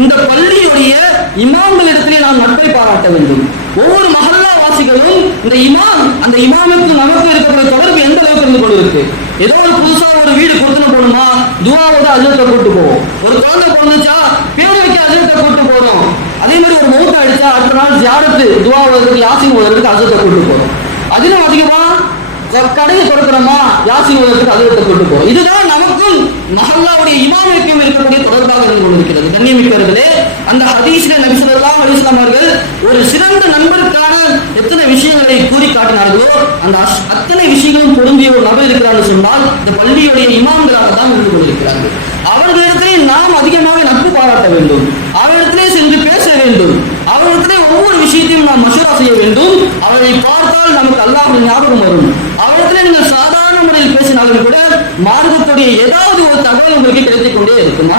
இந்த பள்ளியுடைய இமாம்களிடத்திலே நாம் நட்பை பாராட்ட வேண்டும். ஒவ்வொரு மஹல்லா வாசிகளும் இந்த இமாம், அந்த இமாமுக்கு நமக்கு இருக்கக்கூடிய தொடர்பு எந்த அளவுக்கு இருந்து கொண்டு இருக்கு. ஏதோ ஒரு புதுசா ஒரு வீடு கொடுத்துட்டு போகணுமா, துவாவோட அஜரத்தை கூட்டு போவோம். ஒரு குழந்தை பிறந்துச்சா பேர் வைக்க அஜரத்தை கூட்டு போறோம். அதே மாதிரி ஒரு மௌத் ஆயிடுச்சா அடுத்த நாள் ஜியாரத்து துவாவதற்கு யாசின் ஓதுறதுக்கு அஜரத்தை கூட்டு போறோம். அதிலும் அதிகமா கடையை கொடுக்கிறோமா யாசின் ஓதுறதுக்கு அஜரத்தை கூட்டு போறோம். இதுதான் நமக்கும் மஹல்லாவுடைய இமாமுக்கும் இருக்கக்கூடிய தொடர்பாக இருந்து கொண்டிருக்கிறது. கண்ணியமிக்கவர்களே, அந்த ஹதீஸ்ல நபி ஸல்லல்லாஹு அலைஹி வஸல்லம் அவர்கள் ஒரு சிறந்த நண்பருக்கான எத்தனை விஷயங்களை கூறி காட்டினார்களோ அந்த அத்தனை விஷயங்களும் பொருந்திய ஒரு நபர் இருக்கிறான்னு சொன்னால் இந்த பள்ளியுடைய இமாம்களாக தான் இருந்து கொண்டிருக்கிறார்கள். அவர்களிடத்திலே நாம் அதிகமாக நட்பு பாராட்ட வேண்டும். அவரிடத்திலே சென்று பேச வேண்டும். அவரிடத்திலே ஒவ்வொரு விஷயத்தையும் நாம் மசூரா செய்ய வேண்டும். அவரை பார்த்தால் நமக்கு அல்லாஹ்வின் ஞாபகம் வரும். அவரிடத்திலே நீங்கள் சாதாரண முறையில் பேசினாலும் கூட மார்க்கத்துடைய ஏதாவது ஒரு தகவல் உங்களுக்கு கிடைத்துக் கொண்டே இருக்கும்.